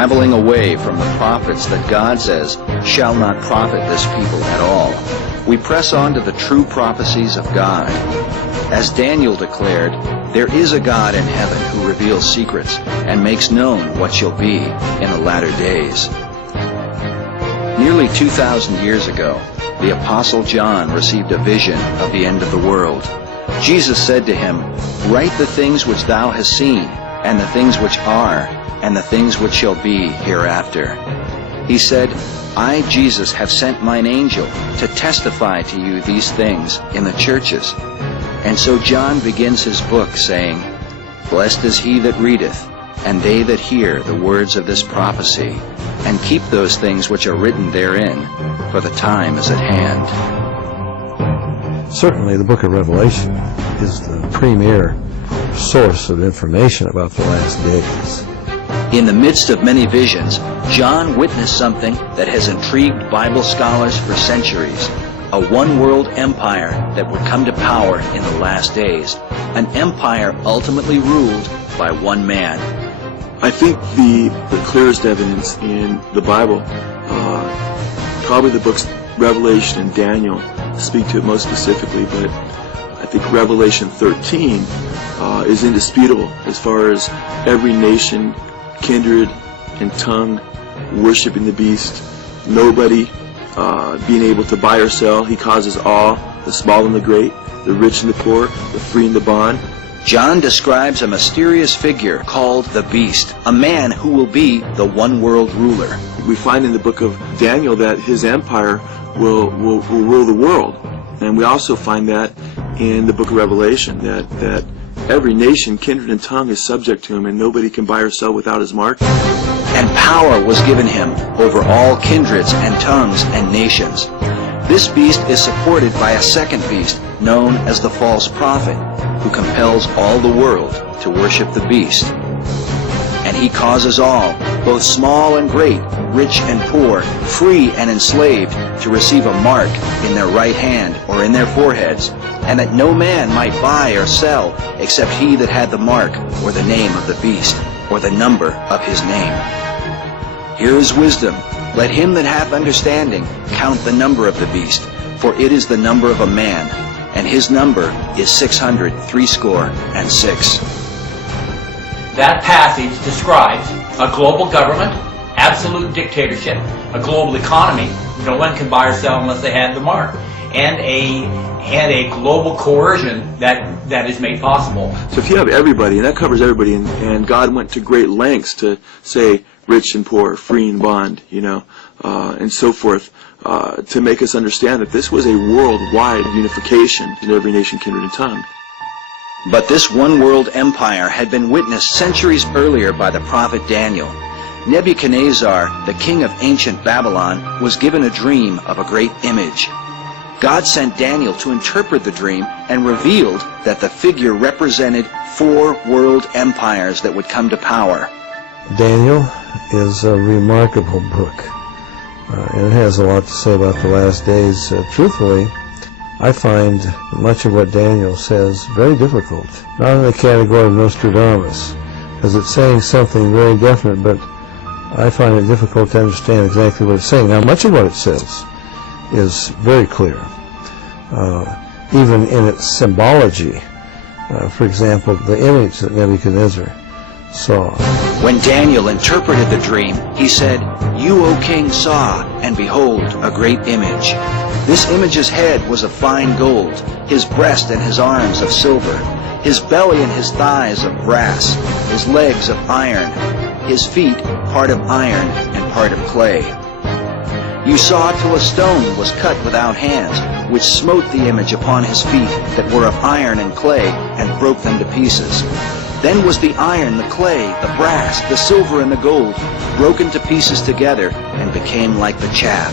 traveling away from the prophets that God says shall not profit this people at all. We press on to the true prophecies of God. As Daniel declared, there is a God in heaven who reveals secrets and makes known what shall be in the latter days. Nearly 2,000 years ago, the Apostle John received a vision of the end of the world. Jesus said to him, "Write the things which thou hast seen, and the things which are, and the things which shall be hereafter." He said, "I, Jesus, have sent mine angel to testify to you these things in the churches." And so John begins his book saying, "Blessed is he that readeth, and they that hear the words of this prophecy, and keep those things which are written therein, for the time is at hand." Certainly the book of Revelation is the premier source of information about the last days. In the midst of many visions, John witnessed something that has intrigued Bible scholars for centuries: a one-world empire that would come to power in the last days, an empire ultimately ruled by one man. I think the clearest evidence in the Bible, probably the books Revelation and Daniel speak to it most specifically, but I think Revelation 13 is indisputable as far as every nation, kindred, and tongue worshiping the beast, nobody being able to buy or sell. He causes all, the small and the great, the rich and the poor, the free and the bond. John describes a mysterious figure called the Beast, a man who will be the one-world ruler. We find in the book of Daniel that his empire will rule the world. And we also find that in the book of Revelation, that every nation, kindred, and tongue is subject to him, and nobody can buy or sell without his mark. And power was given him over all kindreds and tongues and nations. This beast is supported by a second beast known as the false prophet, who compels all the world to worship the beast. And he causes all, both small and great, rich and poor, free and enslaved, to receive a mark in their right hand or in their foreheads, and that no man might buy or sell except he that had the mark or the name of the beast or the number of his name. Here is wisdom. Let him that hath understanding count the number of the beast, for it is the number of a man, and his number is 666. That passage describes a global government, absolute dictatorship, a global economy. No one can buy or sell unless they have the mark, and a global coercion that is made possible. So if you have everybody, and that covers everybody, and God went to great lengths to say rich and poor, free and bond, and so forth, to make us understand that this was a worldwide unification in every nation, kindred, and tongue. But this one-world empire had been witnessed centuries earlier by the prophet Daniel. Nebuchadnezzar, the king of ancient Babylon, was given a dream of a great image. God sent Daniel to interpret the dream and revealed that the figure represented 4 world empires that would come to power. Daniel is a remarkable book, and it has a lot to say about the last days. Truthfully, I find much of what Daniel says very difficult, not in the category of Nostradamus, because it's saying something very definite, but I find it difficult to understand exactly what it's saying. Now, much of what it says is very clear, even in its symbology. For example, the image that Nebuchadnezzar saw. When Daniel interpreted the dream, he said, "You, O king, saw, and behold, a great image. This image's head was of fine gold, his breast and his arms of silver, his belly and his thighs of brass, his legs of iron, his feet part of iron and part of clay. You saw till a stone was cut without hands, which smote the image upon his feet that were of iron and clay, and broke them to pieces. Then was the iron, the clay, the brass, the silver, and the gold broken to pieces together, and became like the chaff.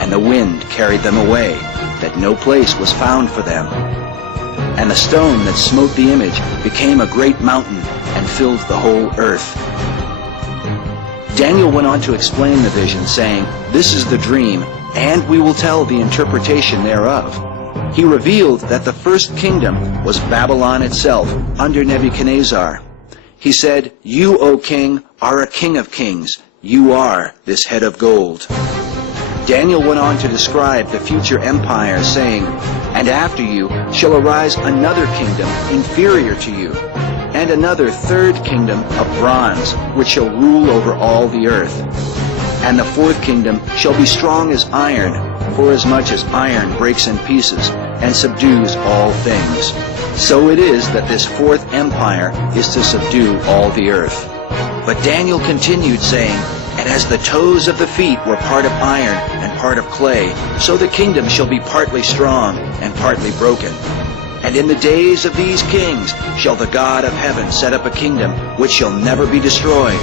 And the wind carried them away, that no place was found for them. And the stone that smote the image became a great mountain, and filled the whole earth." Daniel went on to explain the vision, saying, "This is the dream, and we will tell the interpretation thereof." He revealed that the first kingdom was Babylon itself, under Nebuchadnezzar. He said, "You, O king, are a king of kings. You are this head of gold." Daniel went on to describe the future empire, saying, "And after you shall arise another kingdom inferior to you, and another third kingdom of bronze, which shall rule over all the earth. And the fourth kingdom shall be strong as iron, forasmuch as iron breaks in pieces and subdues all things. So it is that this fourth empire is to subdue all the earth." But Daniel continued, saying, "And as the toes of the feet were part of iron and part of clay, so the kingdom shall be partly strong and partly broken. And in the days of these kings shall the God of heaven set up a kingdom which shall never be destroyed.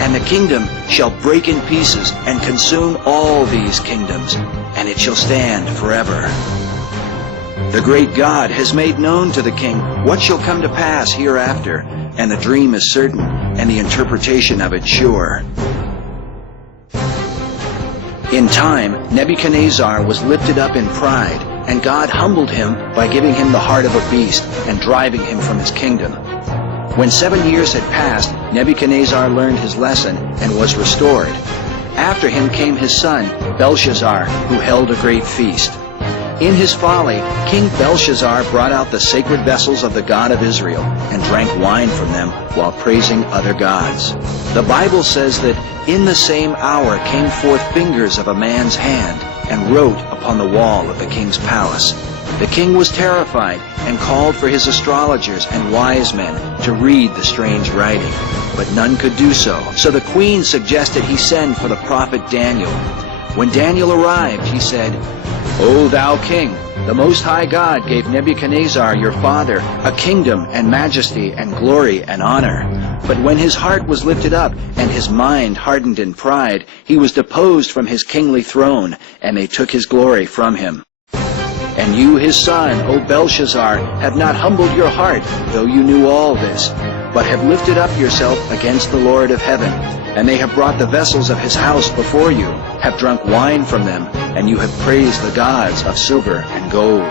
And the kingdom shall break in pieces and consume all these kingdoms, and it shall stand forever. The great God has made known to the king what shall come to pass hereafter, and the dream is certain, and the interpretation of it sure." In time, Nebuchadnezzar was lifted up in pride, and God humbled him by giving him the heart of a beast and driving him from his kingdom. When 7 years had passed, Nebuchadnezzar learned his lesson and was restored. After him came his son, Belshazzar, who held a great feast. In his folly, King Belshazzar brought out the sacred vessels of the God of Israel and drank wine from them while praising other gods. The Bible says that in the same hour came forth fingers of a man's hand and wrote upon the wall of the king's palace. The king was terrified and called for his astrologers and wise men to read the strange writing, but none could do so. So the queen suggested he send for the prophet Daniel. When Daniel arrived, he said, "O thou king, the Most High God gave Nebuchadnezzar your father a kingdom and majesty and glory and honor. But when his heart was lifted up and his mind hardened in pride, he was deposed from his kingly throne, and they took his glory from him. And you, his son, O Belshazzar, have not humbled your heart, though you knew all this, but have lifted up yourself against the Lord of heaven. And they have brought the vessels of his house before you, have drunk wine from them, and you have praised the gods of silver and gold.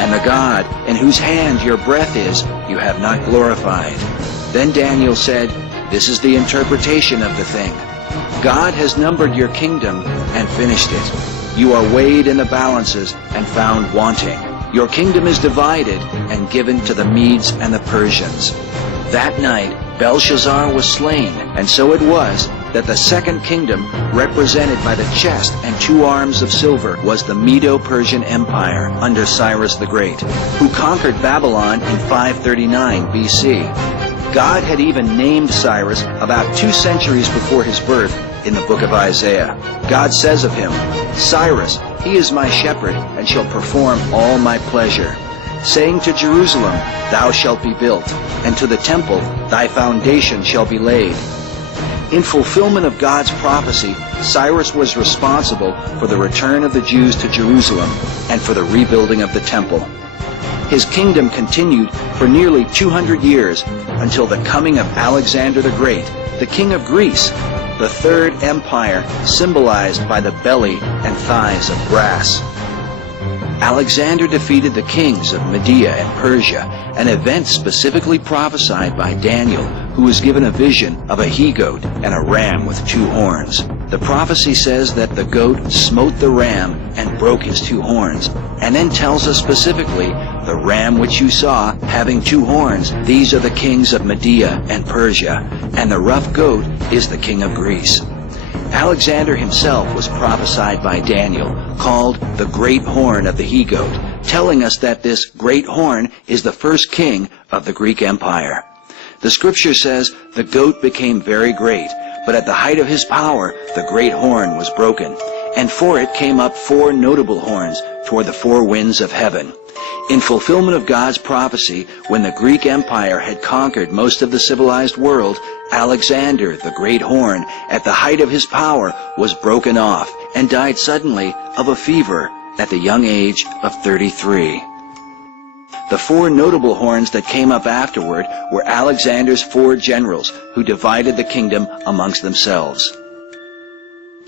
And the God in whose hand your breath is, you have not glorified." Then Daniel said, "This is the interpretation of the thing. God has numbered your kingdom and finished it. You are weighed in the balances and found wanting. Your kingdom is divided and given to the Medes and the Persians." That night Belshazzar was slain, and so it was that the second kingdom, represented by the chest and 2 arms of silver, was the Medo-Persian Empire under Cyrus the Great, who conquered Babylon in 539 BC. God had even named Cyrus about 2 centuries before his birth in the book of Isaiah. God says of him, "Cyrus, he is my shepherd, and shall perform all my pleasure, saying to Jerusalem, thou shalt be built, and to the temple, thy foundation shall be laid." In fulfillment of God's prophecy, Cyrus was responsible for the return of the Jews to Jerusalem and for the rebuilding of the temple. His kingdom continued for nearly 200 years until the coming of Alexander the Great, the king of Greece, the third empire symbolized by the belly and thighs of brass. Alexander defeated the kings of Media and Persia, an event specifically prophesied by Daniel, who was given a vision of a he-goat and a ram with 2 horns. The prophecy says that the goat smote the ram and broke his 2 horns, and then tells us specifically, "The ram which you saw having 2 horns, these are the kings of Media and Persia, and the rough goat is the king of Greece." Alexander himself was prophesied by Daniel, called the Great Horn of the He-Goat, telling us that this Great Horn is the first king of the Greek Empire. The scripture says, "The goat became very great, but at the height of his power the great horn was broken, and for it came up 4 notable horns toward the 4 winds of heaven." In fulfillment of God's prophecy, when the Greek Empire had conquered most of the civilized world, Alexander, the Great Horn, at the height of his power, was broken off and died suddenly of a fever at the young age of 33. The 4 notable horns that came up afterward were Alexander's 4 generals, who divided the kingdom amongst themselves.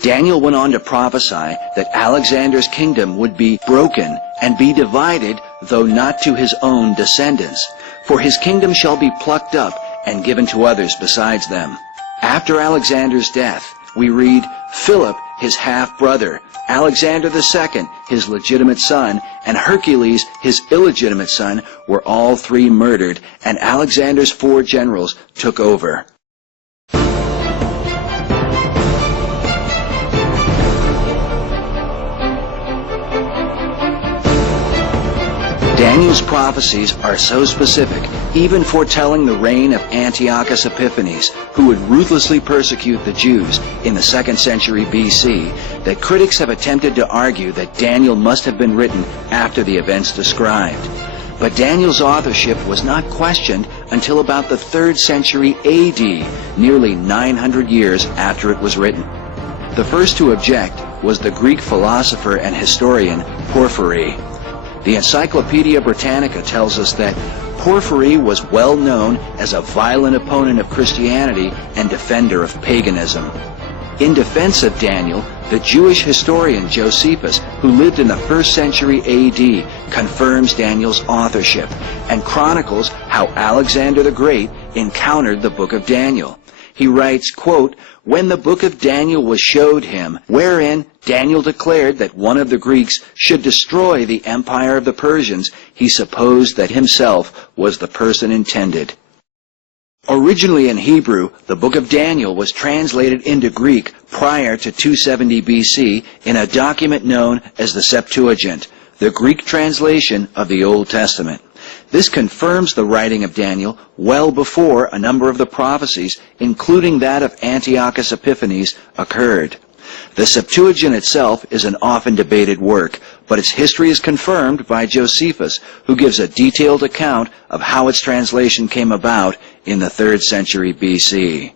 Daniel went on to prophesy that Alexander's kingdom would be broken and be divided, though not to his own descendants. For his kingdom shall be plucked up and given to others besides them. After Alexander's death, we read, Philip, his half-brother, Alexander II, his legitimate son, and Hercules, his illegitimate son, were all three murdered, and Alexander's 4 generals took over. Daniel's prophecies are so specific, even foretelling the reign of Antiochus Epiphanes, who would ruthlessly persecute the Jews in the 2nd century BC, that critics have attempted to argue that Daniel must have been written after the events described. But Daniel's authorship was not questioned until about the 3rd century AD, nearly 900 years after it was written. The first to object was the Greek philosopher and historian Porphyry. The Encyclopedia Britannica tells us that Porphyry was well known as a violent opponent of Christianity and defender of paganism. In defense of Daniel, the Jewish historian Josephus, who lived in the 1st century AD, confirms Daniel's authorship and chronicles how Alexander the Great encountered the book of Daniel. He writes, quote, "When the book of Daniel was showed him, wherein Daniel declared that one of the Greeks should destroy the empire of the Persians, he supposed that himself was the person intended." Originally in Hebrew, the book of Daniel was translated into Greek prior to 270 BC in a document known as the Septuagint, the Greek translation of the Old Testament. This confirms the writing of Daniel well before a number of the prophecies, including that of Antiochus Epiphanes, occurred. The Septuagint itself is an often debated work, but its history is confirmed by Josephus, who gives a detailed account of how its translation came about in the 3rd century BC.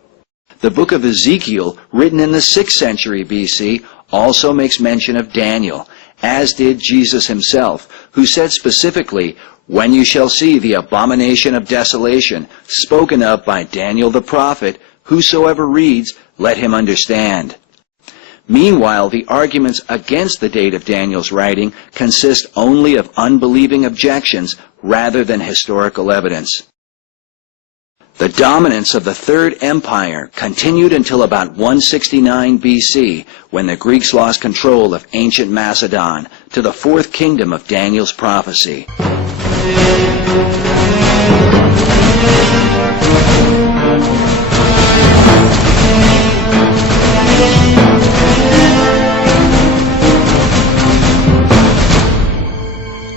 The book of Ezekiel, written in the 6th century BC, also makes mention of Daniel, as did Jesus himself, who said specifically, "When you shall see the abomination of desolation, spoken of by Daniel the prophet, whosoever reads, let him understand." Meanwhile, the arguments against the date of Daniel's writing consist only of unbelieving objections rather than historical evidence. The dominance of the Third Empire continued until about 169 BC, when the Greeks lost control of ancient Macedon to the 4th kingdom of Daniel's prophecy.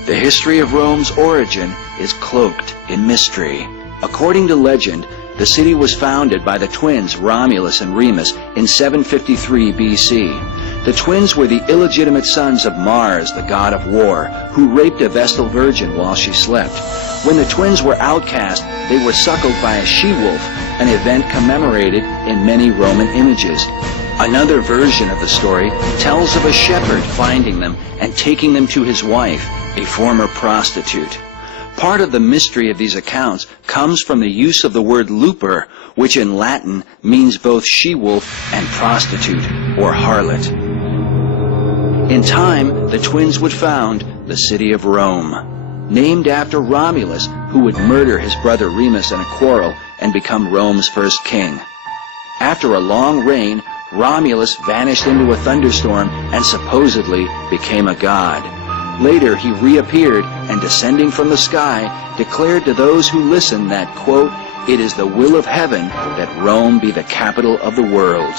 The history of Rome's origin is cloaked in mystery. According to legend, the city was founded by the twins Romulus and Remus in 753 BC. The twins were the illegitimate sons of Mars, the god of war, who raped a Vestal virgin while she slept. When the twins were outcast, they were suckled by a she-wolf, an event commemorated in many Roman images. Another version of the story tells of a shepherd finding them and taking them to his wife, a former prostitute. Part of the mystery of these accounts comes from the use of the word luper, which in Latin means both she-wolf and prostitute, or harlot. In time, the twins would found the city of Rome, named after Romulus, who would murder his brother Remus in a quarrel and become Rome's first king. After a long reign, Romulus vanished into a thunderstorm and supposedly became a god. Later he reappeared and, descending from the sky, declared to those who listened that, quote, "It is the will of heaven that Rome be the capital of the world."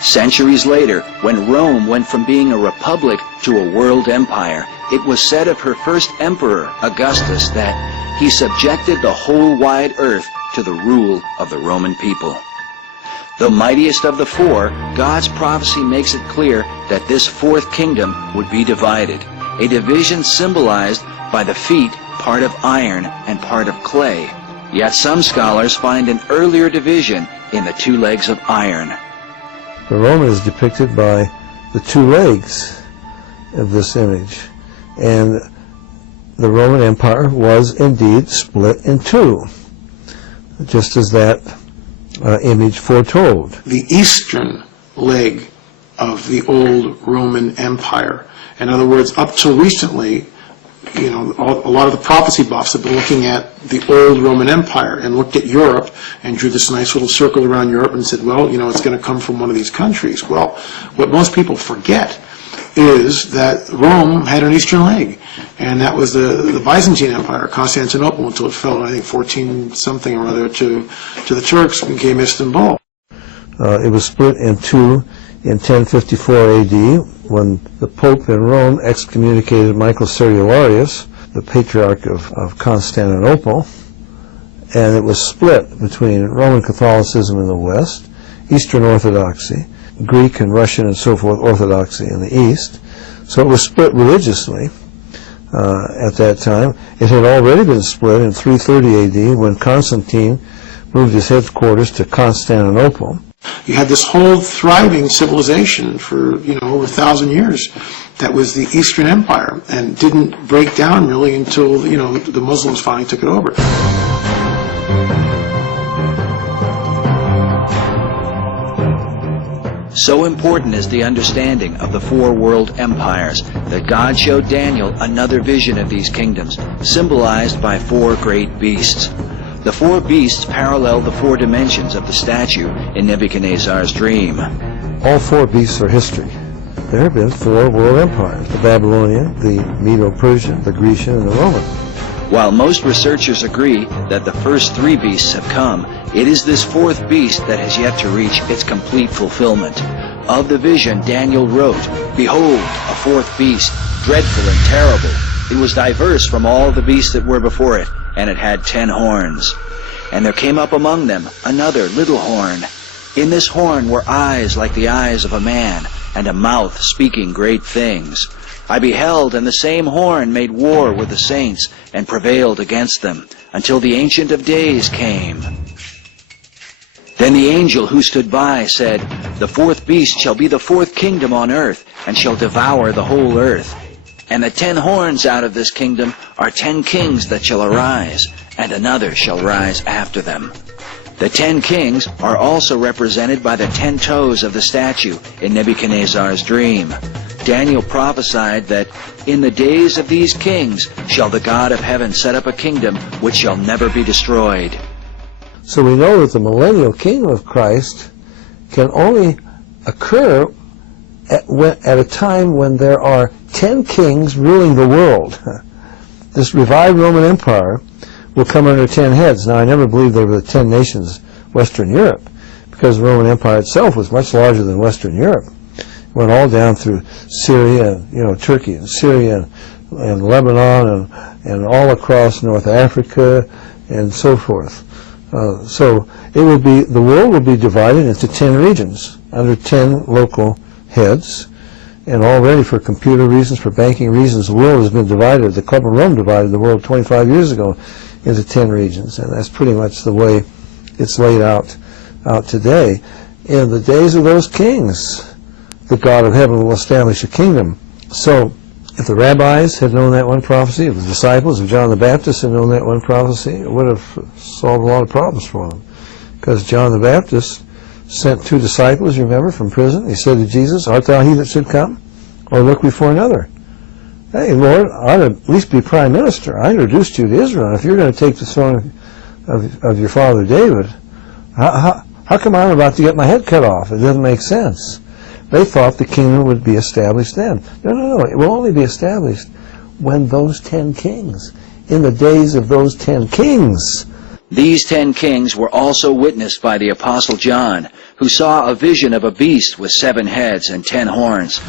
Centuries later, when Rome went from being a republic to a world empire, it was said of her first emperor, Augustus, that he subjected the whole wide earth to the rule of the Roman people. The mightiest of the four, God's prophecy makes it clear that this 4th kingdom would be divided, a division symbolized by the feet, part of iron and part of clay. Yet some scholars find an earlier division in the 2 legs of iron. The Roman is depicted by the 2 legs of this image, and the Roman Empire was indeed split in 2, just as that image foretold. The eastern leg of the old Roman Empire. In other words, up till recently, a lot of the prophecy buffs have been looking at the old Roman Empire and looked at Europe and drew this nice little circle around Europe and said, well, it's going to come from one of these countries. Well, what most people forget is that Rome had an eastern leg, and that was the Byzantine Empire, Constantinople, until it fell, I think, 14-something or other to the Turks and became Istanbul. It was split in two in 1054 A.D. when the Pope in Rome excommunicated Michael Sertularius, the Patriarch of Constantinople, and it was split between Roman Catholicism in the West, Eastern Orthodoxy, Greek and Russian and so forth Orthodoxy in the East. So it was split religiously at that time. It had already been split in 330 A.D. when Constantine moved his headquarters to Constantinople. You had this whole thriving civilization for, over 1,000 years that was the Eastern Empire, and didn't break down really until, the Muslims finally took it over. So important is the understanding of the four world empires that God showed Daniel another vision of these kingdoms, symbolized by four great beasts. The four beasts parallel the four dimensions of the statue in Nebuchadnezzar's dream. All four beasts are history. There have been four world empires: the Babylonian, the Medo-Persian, the Grecian, and the Roman. While most researchers agree that the first three beasts have come, it is this fourth beast that has yet to reach its complete fulfillment. Of the vision Daniel wrote, "Behold, a fourth beast, dreadful and terrible. It was diverse from all the beasts that were before it, and it had 10 horns. And there came up among them another little horn. In this horn were eyes like the eyes of a man, and a mouth speaking great things. I beheld, and the same horn made war with the saints, and prevailed against them, until the Ancient of Days came. Then the angel who stood by said, The fourth beast shall be the fourth kingdom on earth, and shall devour the whole earth. And the 10 horns out of this kingdom are 10 kings that shall arise, and another shall rise after them. The 10 kings are also represented by the 10 toes of the statue in Nebuchadnezzar's dream. Daniel prophesied that in the days of these kings shall the God of heaven set up a kingdom which shall never be destroyed." So we know that the millennial kingdom of Christ can only occur at a time when there are 10 kings ruling the world. This revived Roman Empire will come under 10 heads. Now, I never believed there were the 10 nations Western Europe, because the Roman Empire itself was much larger than Western Europe. It went all down through Syria, Turkey and Syria and Lebanon and all across North Africa and so forth. So the world will be divided into 10 regions under 10 local heads. And already, for computer reasons, for banking reasons, the world has been divided. The Club of Rome divided the world 25 years ago into 10 regions, and that's pretty much the way it's laid out today. In the days of those kings, the God of heaven will establish a kingdom. So if the rabbis had known that one prophecy, if the disciples of John the Baptist had known that one prophecy, it would have solved a lot of problems for them. Because John the Baptist sent 2 disciples, remember, from prison. He said to Jesus, "Art thou he that should come, or look we for another?" Hey, Lord, I ought to at least be prime minister. I introduced you to Israel. If you're going to take the throne of your father David, how come I'm about to get my head cut off? It doesn't make sense. They thought the kingdom would be established then. No. It will only be established when those 10 kings, in the days of those 10 kings. These 10 kings were also witnessed by the Apostle John, who saw a vision of a beast with 7 heads and 10 horns.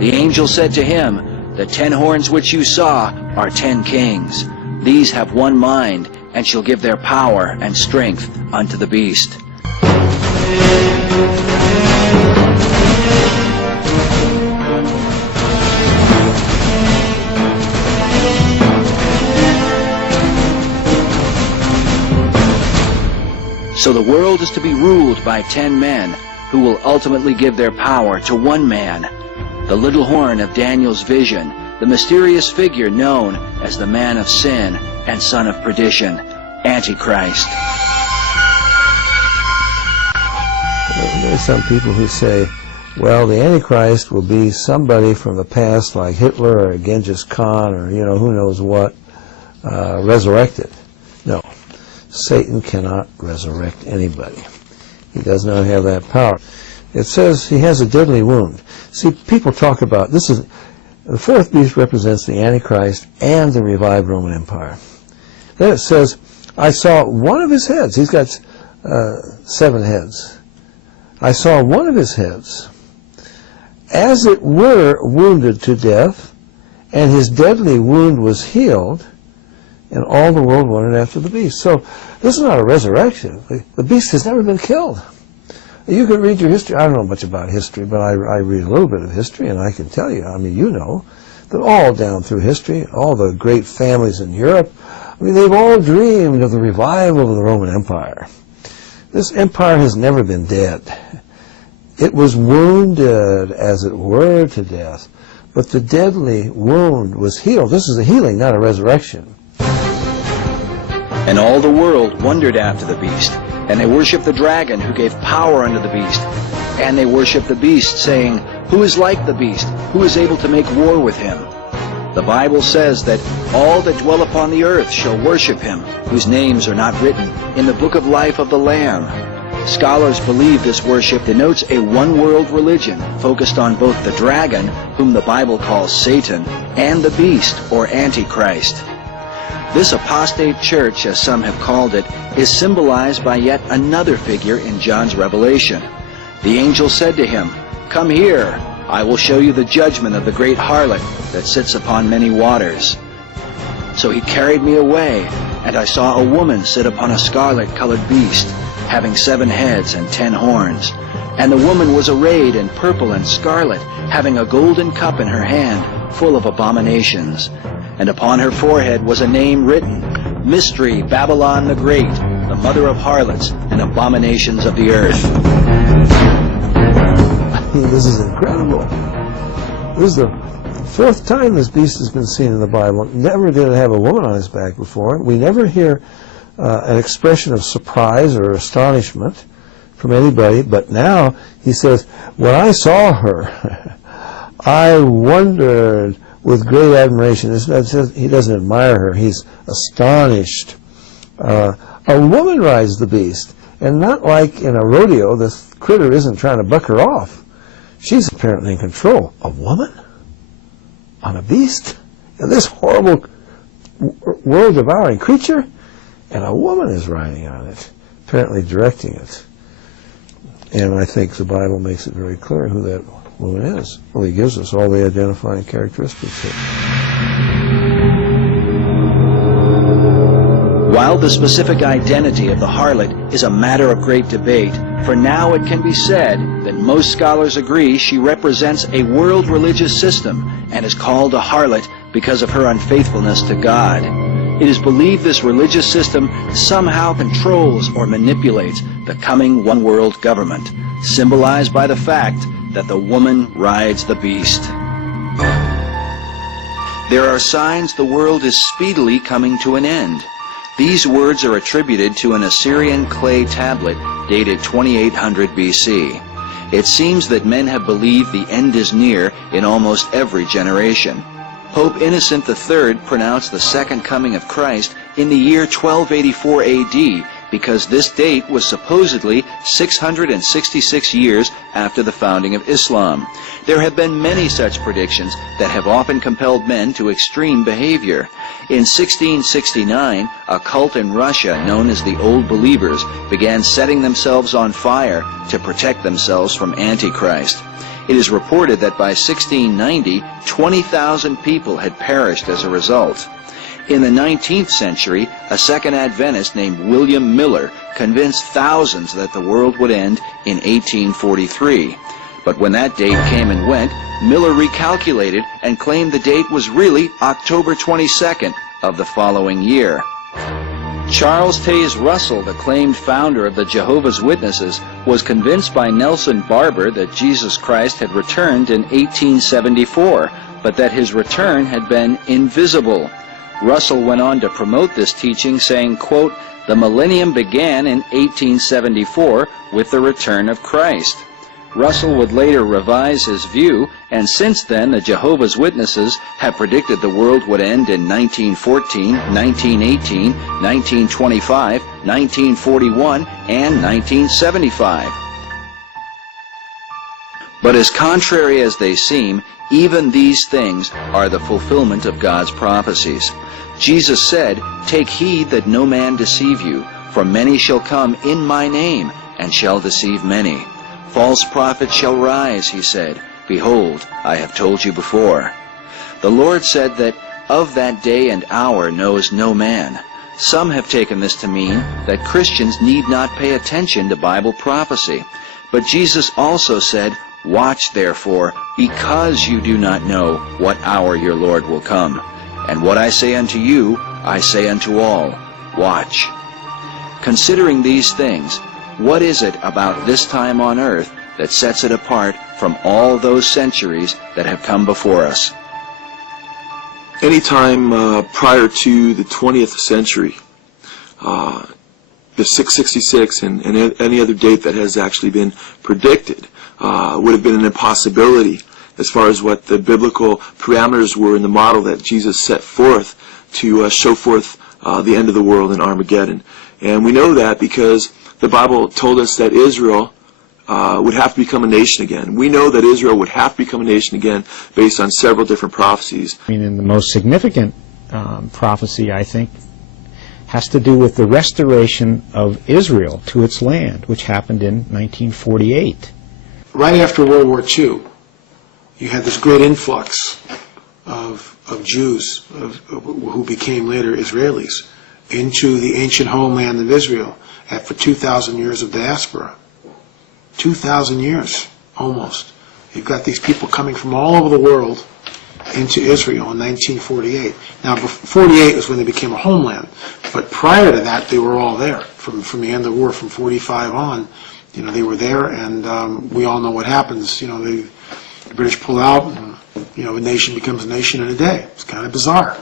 The angel said to him, "The 10 horns which you saw are 10 kings. These have one mind, and shall give their power and strength unto the beast." So the world is to be ruled by 10 men, who will ultimately give their power to one man, the little horn of Daniel's vision, the mysterious figure known as the man of sin and son of perdition, Antichrist. There are some people who say well, the Antichrist will be somebody from the past like Hitler or Genghis Khan or, who knows what, resurrected. No, Satan cannot resurrect anybody. He does not have that power. It says he has a deadly wound. See, people talk about, the fourth beast represents the Antichrist and the revived Roman Empire. Then it says, I saw one of his heads. He's got 7 heads. I saw one of his heads, as it were, wounded to death, and his deadly wound was healed, and all the world wondered after the beast. So this is not a resurrection. The beast has never been killed. You can read your history. I don't know much about history, but I read a little bit of history, and I can tell you, that all down through history, all the great families in Europe, they've all dreamed of the revival of the Roman Empire. This empire has never been dead. It was wounded, as it were, to death, but the deadly wound was healed. This is a healing, not a resurrection. And all the world wondered after the beast, and they worshipped the dragon who gave power unto the beast. And they worshipped the beast, saying, Who is like the beast? Who is able to make war with him? The Bible says that all that dwell upon the earth shall worship him, whose names are not written in the book of life of the Lamb. Scholars believe this worship denotes a one-world religion focused on both the dragon, whom the Bible calls Satan, and the beast, or Antichrist. This apostate church, as some have called it, is symbolized by yet another figure in John's Revelation. The angel said to him, Come here, I will show you the judgment of the great harlot that sits upon many waters. So he carried me away, and I saw a woman sit upon a scarlet-colored beast, having 7 heads and 10 horns. And the woman was arrayed in purple and scarlet, having a golden cup in her hand, full of abominations. And upon her forehead was a name written, Mystery, Babylon the Great, the mother of harlots and abominations of the earth. This is incredible. This is the 4th time this beast has been seen in the Bible. Never did it have a woman on his back before. We never hear an expression of surprise or astonishment from anybody, but now he says, when I saw her, I wondered with great admiration. He doesn't admire her, he's astonished. A woman rides the beast, and not like in a rodeo, the critter isn't trying to buck her off. She's apparently in control. A woman? On a beast? And this horrible world-devouring creature? And a woman is riding on it, apparently directing it. And I think the Bible makes it very clear who that woman is. Well, he gives us all the identifying characteristics. While the specific identity of the harlot is a matter of great debate, for now it can be said that most scholars agree she represents a world religious system and is called a harlot because of her unfaithfulness to God. It is believed this religious system somehow controls or manipulates the coming one-world government, symbolized by the fact that the woman rides the beast. There are signs the world is speedily coming to an end. These words are attributed to an Assyrian clay tablet dated 2800 BC. It seems that men have believed the end is near in almost every generation. Pope Innocent III pronounced the second coming of Christ in the year 1284 AD because this date was supposedly 666 years after the founding of Islam. There have been many such predictions that have often compelled men to extreme behavior. In 1669, a cult in Russia known as the Old Believers began setting themselves on fire to protect themselves from Antichrist. It is reported that by 1690, 20,000 people had perished as a result. In the 19th century, a second Adventist named William Miller convinced thousands that the world would end in 1843. But when that date came and went, Miller recalculated and claimed the date was really October 22nd of the following year. Charles Taze Russell, the claimed founder of the Jehovah's Witnesses, was convinced by Nelson Barber that Jesus Christ had returned in 1874, but that his return had been invisible. Russell went on to promote this teaching, saying, quote, "The millennium began in 1874 with the return of Christ." Russell would later revise his view, and since then the Jehovah's Witnesses have predicted the world would end in 1914, 1918, 1925, 1941, and 1975. But as contrary as they seem, even these things are the fulfillment of God's prophecies. Jesus said, "Take heed that no man deceive you, for many shall come in my name, and shall deceive many. False prophets shall rise," he said. "Behold, I have told you before." The Lord said that of that day and hour knows no man. Some have taken this to mean that Christians need not pay attention to Bible prophecy. But Jesus also said, "Watch therefore, because you do not know what hour your Lord will come. And what I say unto you, I say unto all, watch." Considering these things, what is it about this time on earth that sets it apart from all those centuries that have come before us? Any time prior to the 20th century, the 666 and any other date that has actually been predicted would have been an impossibility as far as what the biblical parameters were in the model that Jesus set forth to show forth the end of the world in Armageddon. And we know that because the Bible told us that Israel would have to become a nation again. We know that Israel would have to become a nation again based on several different prophecies. I mean, and the most significant prophecy, I think, has to do with the restoration of Israel to its land, which happened in 1948. Right after World War II, you had this great influx of Jews who became later Israelis into the ancient homeland of Israel after 2,000 years of diaspora. 2,000 years, almost. You've got these people coming from all over the world into Israel in 1948. Now, 48 was when they became a homeland, but prior to that, they were all there. From the end of the war, from 45 on, they were there, and we all know what happens. The British pull out, and a nation becomes a nation in a day. It's kind of bizarre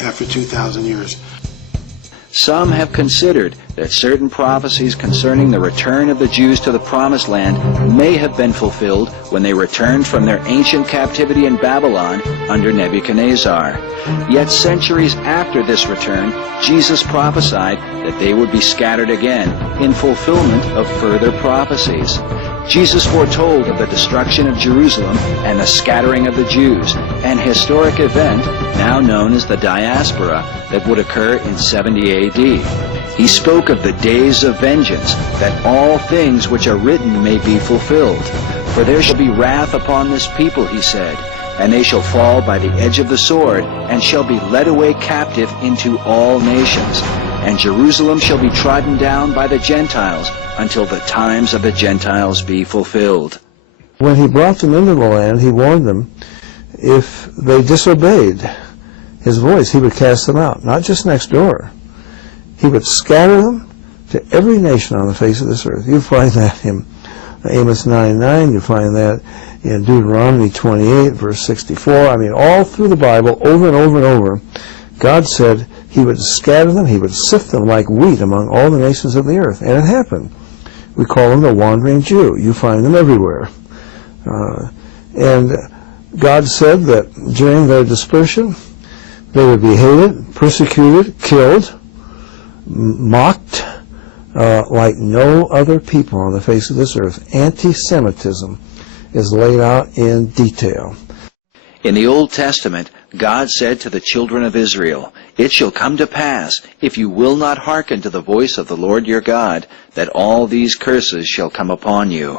after 2,000 years. Some have considered that certain prophecies concerning the return of the Jews to the Promised Land may have been fulfilled when they returned from their ancient captivity in Babylon under Nebuchadnezzar. Yet centuries after this return, Jesus prophesied that they would be scattered again in fulfillment of further prophecies. Jesus foretold of the destruction of Jerusalem and the scattering of the Jews, an historic event now known as the diaspora that would occur in 70 A.D. He spoke of the days of vengeance, that all things which are written may be fulfilled. For there shall be wrath upon this people, he said, and they shall fall by the edge of the sword, and shall be led away captive into all nations. And Jerusalem shall be trodden down by the Gentiles, until the times of the Gentiles be fulfilled. When he brought them into the land, he warned them, if they disobeyed his voice, he would cast them out, not just next door. He would scatter them to every nation on the face of this earth. You find that in Amos 9:9, you find that in Deuteronomy 28, verse 64. I mean, all through the Bible, over and over and over, God said he would scatter them, he would sift them like wheat among all the nations of the earth. And it happened. We call them the wandering Jew. You find them everywhere. And God said that during their dispersion, they would be hated, persecuted, killed, mocked, like no other people on the face of this earth. Anti-Semitism is laid out in detail. In the Old Testament, God said to the children of Israel, "It shall come to pass, if you will not hearken to the voice of the Lord your God, that all these curses shall come upon you."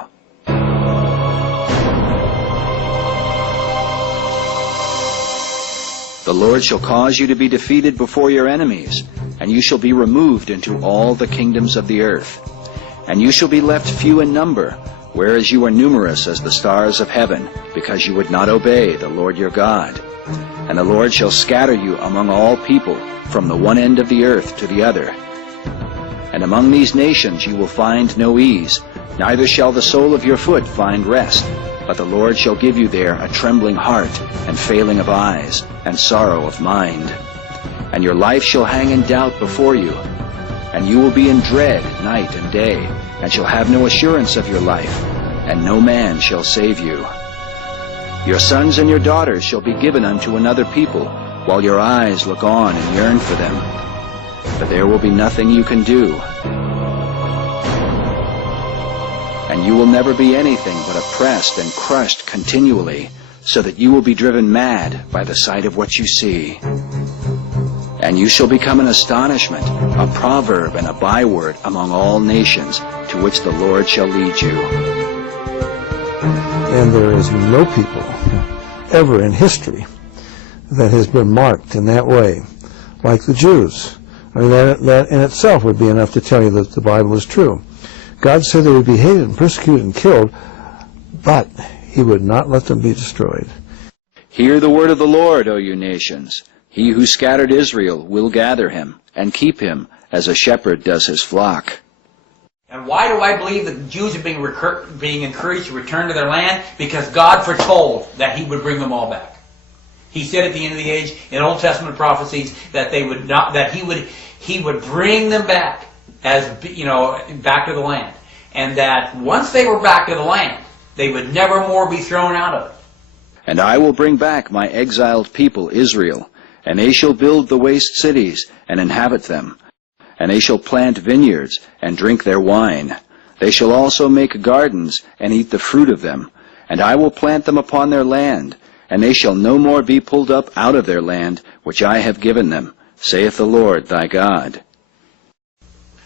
The Lord shall cause you to be defeated before your enemies, and you shall be removed into all the kingdoms of the earth. And you shall be left few in number, whereas you are numerous as the stars of heaven, because you would not obey the Lord your God. And the Lord shall scatter you among all people, from the one end of the earth to the other. And among these nations you will find no ease, neither shall the sole of your foot find rest. But the Lord shall give you there a trembling heart, and failing of eyes, and sorrow of mind. And your life shall hang in doubt before you, and you will be in dread night and day, and shall have no assurance of your life. and no man shall save you. Your sons and your daughters shall be given unto another people, while your eyes look on and yearn for them. But there will be nothing you can do. And you will never be anything but oppressed and crushed continually, so that you will be driven mad by the sight of what you see. And you shall become an astonishment, a proverb and a byword among all nations, to which the Lord shall lead you. And there is no people ever in history that has been marked in that way, like the Jews. I mean, that in itself would be enough to tell you that the Bible is true. God said they would be hated and persecuted and killed, but he would not let them be destroyed. Hear the word of the Lord, O you nations. He who scattered Israel will gather him, and keep him, as a shepherd does his flock. And why do I believe that the Jews are being encouraged to return to their land? Because God foretold that he would bring them all back. He said at the end of the age, in Old Testament prophecies, that they would not, that he would bring them back, as back to the land, and that once they were back to the land, they would never more be thrown out of it. And I will bring back my exiled people Israel, and they shall build the waste cities and inhabit them. And they shall plant vineyards and drink their wine. They shall also make gardens and eat the fruit of them. And I will plant them upon their land, and they shall no more be pulled up out of their land, which I have given them, saith the Lord thy God.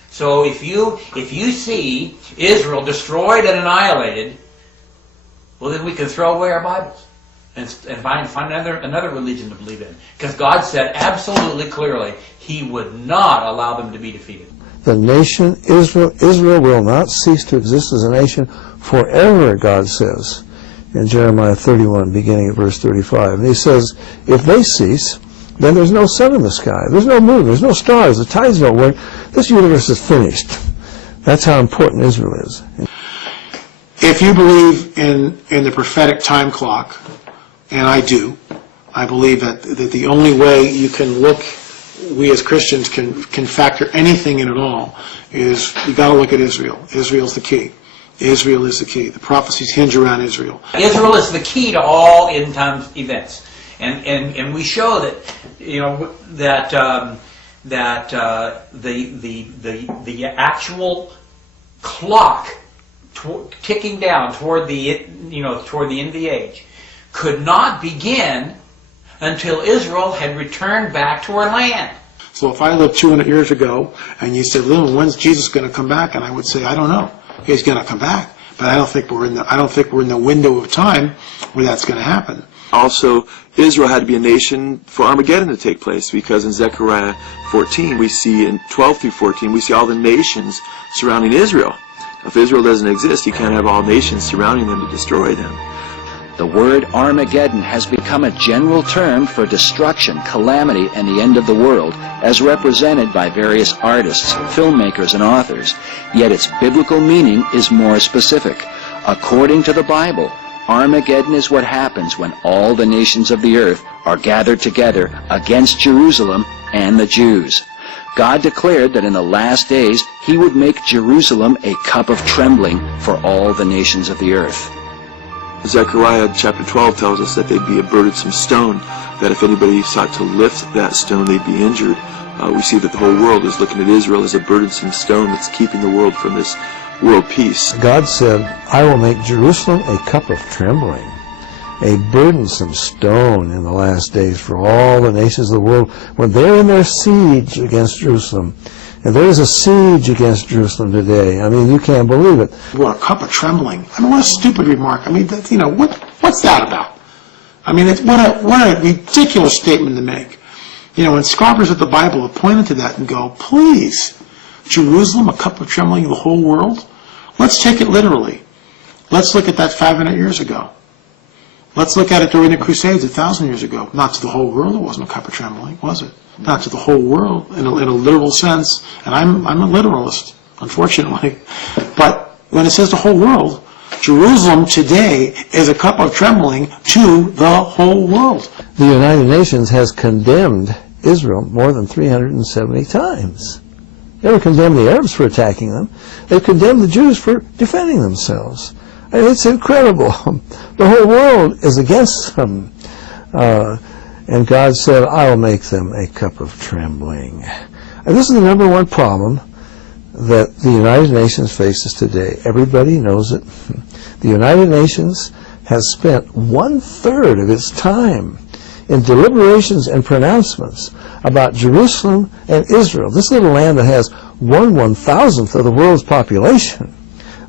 So if you see Israel destroyed and annihilated, well, then we can throw away our Bibles and find another religion to believe in. Because God said absolutely clearly he would not allow them to be defeated. The nation Israel will not cease to exist as a nation forever, God says in Jeremiah 31, beginning at verse 35. And he says, if they cease, then there's no sun in the sky, there's no moon, there's no stars, the tides don't work, this universe is finished. That's how important Israel is. If you believe in the prophetic time clock, and I do, I believe that the only way you can look, we as Christians can factor anything in at all, is you got to look at Israel. Israel's the key. Israel is the key. The prophecies hinge around Israel. Israel is the key to all end time events, and we show that the actual clock ticking down toward the end of the age could not begin until Israel had returned back to our land. So if I lived 200 years ago and you said, "Lil, when's Jesus going to come back?" and I would say, "I don't know. He's going to come back, but I don't think we're in the window of time where that's going to happen." Also, Israel had to be a nation for Armageddon to take place, because in Zechariah 14, we see in 12 through 14, we see all the nations surrounding Israel. If Israel doesn't exist, you can't have all nations surrounding them to destroy them. The word Armageddon has become a general term for destruction, calamity, and the end of the world, as represented by various artists, filmmakers, and authors. Yet its biblical meaning is more specific. According to the Bible, Armageddon is what happens when all the nations of the earth are gathered together against Jerusalem and the Jews. God declared that in the last days he would make Jerusalem a cup of trembling for all the nations of the earth. Zechariah chapter 12 tells us that they'd be a burdensome stone, that if anybody sought to lift that stone, they'd be injured. We see that the whole world is looking at Israel as a burdensome stone that's keeping the world from this world peace. God said, I will make Jerusalem a cup of trembling, a burdensome stone in the last days for all the nations of the world when they're in their siege against Jerusalem. And there is a siege against Jerusalem today. I mean, you can't believe it. What, a cup of trembling? I mean, what a stupid remark. I mean, what's that about? I mean, what a ridiculous statement to make. And scholars of the Bible have pointed to that and go, please, Jerusalem, a cup of trembling in the whole world? Let's take it literally. Let's look at that 500 years ago. Let's look at it during the Crusades 1,000 years ago. Not to the whole world, it wasn't a cup of trembling, was it? Not to the whole world in a literal sense. And I'm a literalist, unfortunately. But when it says the whole world, Jerusalem today is a cup of trembling to the whole world. The United Nations has condemned Israel more than 370 times. They never condemned the Arabs for attacking them. They condemned the Jews for defending themselves. And it's incredible. The whole world is against them. And God said, I will make them a cup of trembling. And this is the number one problem that the United Nations faces today. Everybody knows it. The United Nations has spent 1/3 of its time in deliberations and pronouncements about Jerusalem and Israel. This little land that has 1/1000th of the world's population.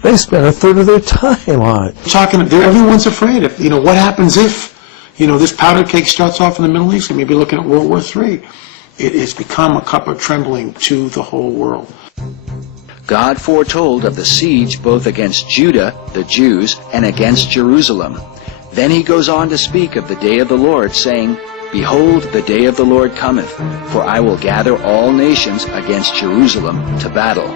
They spend 1/3 of their time on it. Everyone's afraid. What happens if, this powder keg starts off in the Middle East, and maybe looking at World War III. It has become a cup of trembling to the whole world. God foretold of the siege both against Judah, the Jews, and against Jerusalem. Then he goes on to speak of the day of the Lord, saying, Behold, the day of the Lord cometh, for I will gather all nations against Jerusalem to battle.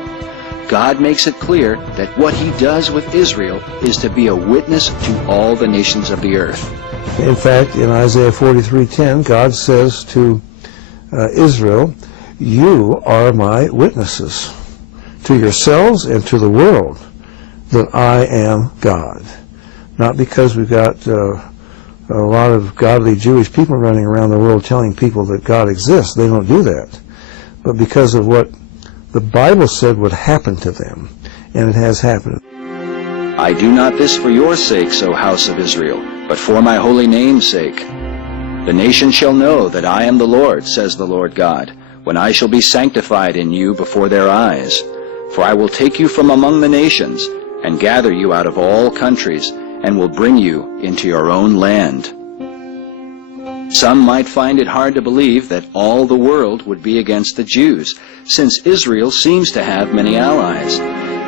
God makes it clear that what he does with Israel is to be a witness to all the nations of the earth. In fact, in Isaiah 43:10, God says to Israel, you are my witnesses to yourselves and to the world that I am God. Not because we've got a lot of godly Jewish people running around the world telling people that God exists. They don't do that. But because of what the Bible said would happen to them, and it has happened. I do not this for your sakes, O house of Israel, but for my holy name's sake. The nations shall know that I am the Lord, says the Lord God, when I shall be sanctified in you before their eyes. For I will take you from among the nations, and gather you out of all countries, and will bring you into your own land. Some might find it hard to believe that all the world would be against the Jews, since Israel seems to have many allies.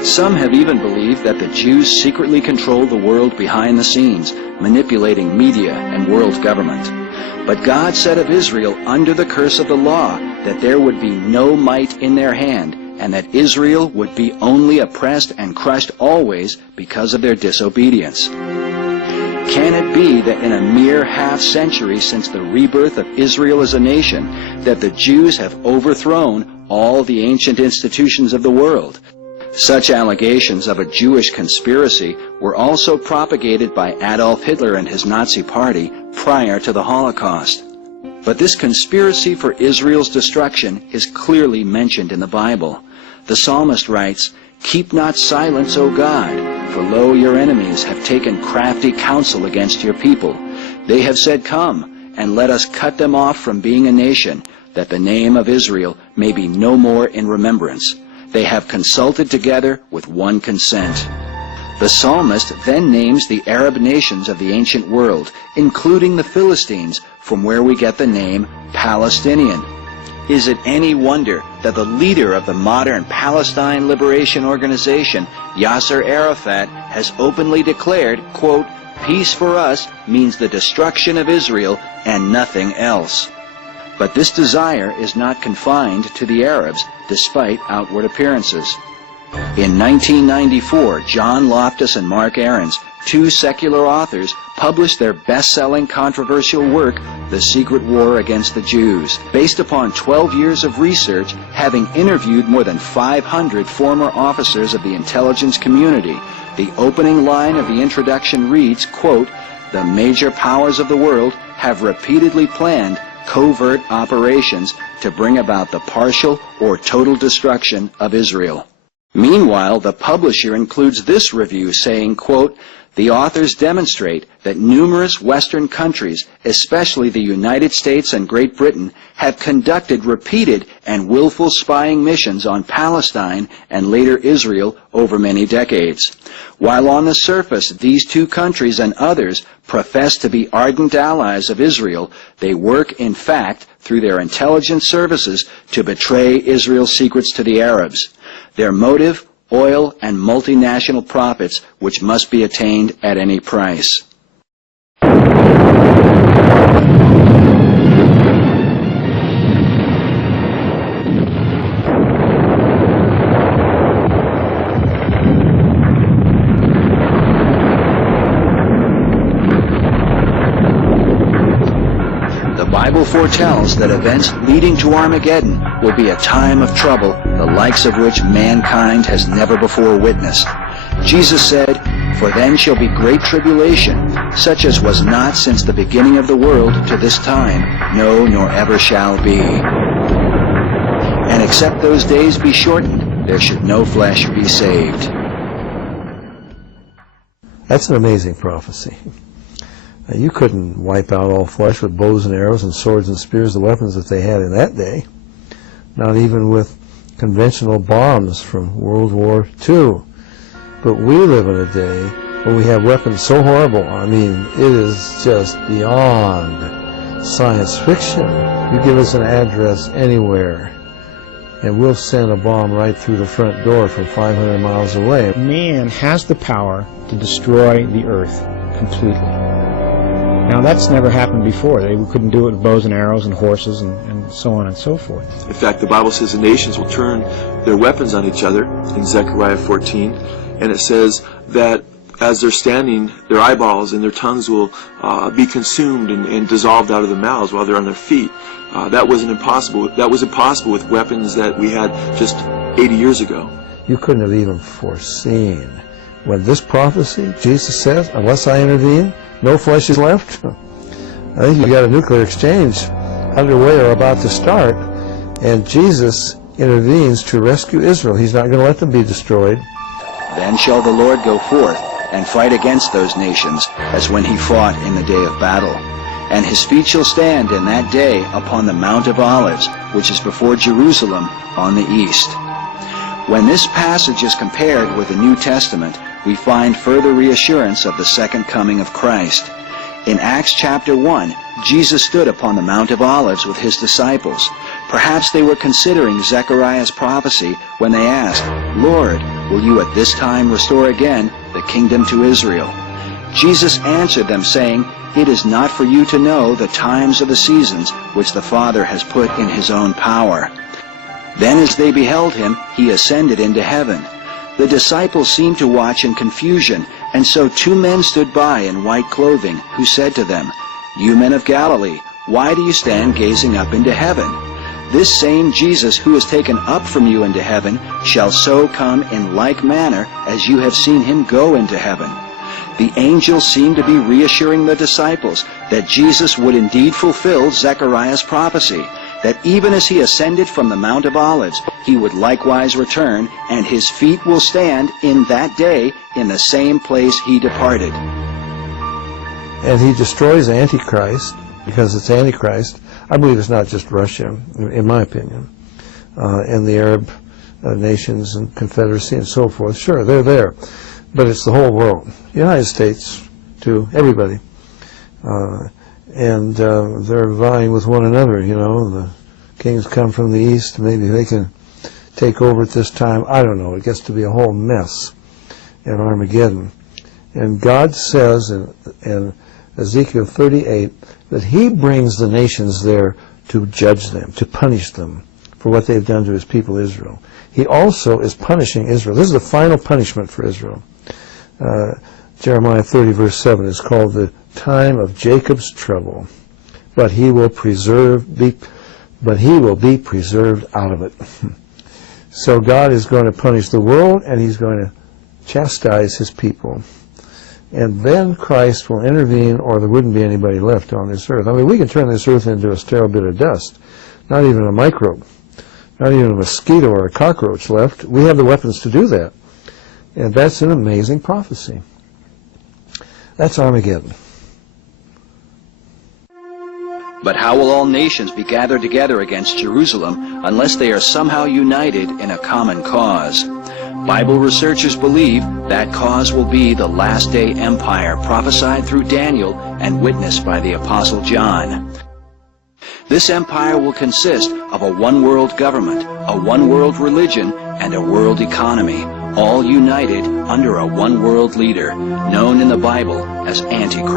Some have even believed that the Jews secretly control the world behind the scenes, manipulating media and world government. But God said of Israel under the curse of the law that there would be no might in their hand, and that Israel would be only oppressed and crushed always because of their disobedience. Can it be that in a mere half-century since the rebirth of Israel as a nation, that the Jews have overthrown all the ancient institutions of the world? Such allegations of a Jewish conspiracy were also propagated by Adolf Hitler and his Nazi party prior to the Holocaust. But this conspiracy for Israel's destruction is clearly mentioned in the Bible. The psalmist writes, Keep not silence, O God, for lo, your enemies have taken crafty counsel against your people. They have said, Come, and let us cut them off from being a nation, that the name of Israel may be no more in remembrance. They have consulted together with one consent. The psalmist then names the Arab nations of the ancient world, including the Philistines, from where we get the name Palestinian. Is it any wonder that the leader of the modern Palestine Liberation Organization, Yasser Arafat, has openly declared, quote, Peace for us means the destruction of Israel and nothing else. But this desire is not confined to the Arabs, despite outward appearances. In 1994, John Loftus and Mark Ahrens, two secular authors, published their best-selling controversial work, The Secret War Against the Jews. Based upon 12 years of research, having interviewed more than 500 former officers of the intelligence community, the opening line of the introduction reads, quote, The major powers of the world have repeatedly planned covert operations to bring about the partial or total destruction of Israel. Meanwhile, the publisher includes this review saying, quote, The authors demonstrate that numerous Western countries, especially the United States and Great Britain, have conducted repeated and willful spying missions on Palestine and later Israel over many decades. While on the surface these two countries and others profess to be ardent allies of Israel, they work in fact through their intelligence services to betray Israel's secrets to the Arabs. Their motive, oil and multinational profits, which must be attained at any price. The Bible foretells that events leading to Armageddon will be a time of trouble, the likes of which mankind has never before witnessed. Jesus said, For then shall be great tribulation, such as was not since the beginning of the world to this time, no, nor ever shall be. And except those days be shortened, there should no flesh be saved. That's an amazing prophecy. You couldn't wipe out all flesh with bows and arrows and swords and spears, the weapons that they had in that day. Not even with conventional bombs from World War II. But we live in a day where we have weapons so horrible, I mean, it is just beyond science fiction. You give us an address anywhere, and we'll send a bomb right through the front door from 500 miles away. Man has the power to destroy the earth completely. Now, that's never happened before. They couldn't do it with bows and arrows and horses and so on and so forth. In fact, the Bible says the nations will turn their weapons on each other in Zechariah 14, and it says that as they're standing, their eyeballs and their tongues will be consumed and dissolved out of their mouths while they're on their feet. That wasn't impossible. That was impossible with weapons that we had just 80 years ago. You couldn't have even foreseen when this prophecy, Jesus says, unless I intervene, no flesh is left. I think you got a nuclear exchange underway or about to start, and Jesus intervenes to rescue Israel. He's not going to let them be destroyed. Then shall the Lord go forth and fight against those nations, as when he fought in the day of battle. And his feet shall stand in that day upon the Mount of Olives, which is before Jerusalem on the east. When this passage is compared with the New Testament, we find further reassurance of the second coming of Christ. In Acts chapter 1, Jesus stood upon the Mount of Olives with his disciples. Perhaps they were considering Zechariah's prophecy when they asked, "Lord, will you at this time restore again the kingdom to Israel?" Jesus answered them, saying, "It is not for you to know the times or the seasons which the Father has put in his own power." Then as they beheld him, he ascended into heaven. The disciples seemed to watch in confusion, and so 2 men stood by in white clothing, who said to them, "You men of Galilee, why do you stand gazing up into heaven? This same Jesus who is taken up from you into heaven shall so come in like manner as you have seen him go into heaven." The angels seemed to be reassuring the disciples that Jesus would indeed fulfill Zechariah's prophecy, that even as he ascended from the Mount of Olives, he would likewise return, and his feet will stand in that day in the same place he departed. And he destroys Antichrist, because it's Antichrist. I believe it's not just Russia, in my opinion, and the Arab nations and Confederacy and so forth. Sure, they're there, but it's the whole world. The United States, too, everybody. And they're vying with one another, you know. The kings come from the east, maybe they can take over at this time. I don't know. It gets to be a whole mess in Armageddon. And God says in Ezekiel 38 that he brings the nations there to judge them, to punish them for what they've done to his people Israel. He also is punishing Israel. This is the final punishment for Israel. Jeremiah 30 verse 7 is called the time of Jacob's trouble, but he will be preserved out of it. So God is going to punish the world, and he's going to chastise his people. And then Christ will intervene, or there wouldn't be anybody left on this earth. I mean, we can turn this earth into a sterile bit of dust. Not even a microbe. Not even a mosquito or a cockroach left. We have the weapons to do that. And that's an amazing prophecy. That's Armageddon. But how will all nations be gathered together against Jerusalem unless they are somehow united in a common cause? Bible researchers believe that cause will be the last day empire prophesied through Daniel and witnessed by the Apostle John. This empire will consist of a one-world government, a one-world religion, and a world economy, all united under a one-world leader, known in the Bible as Antichrist.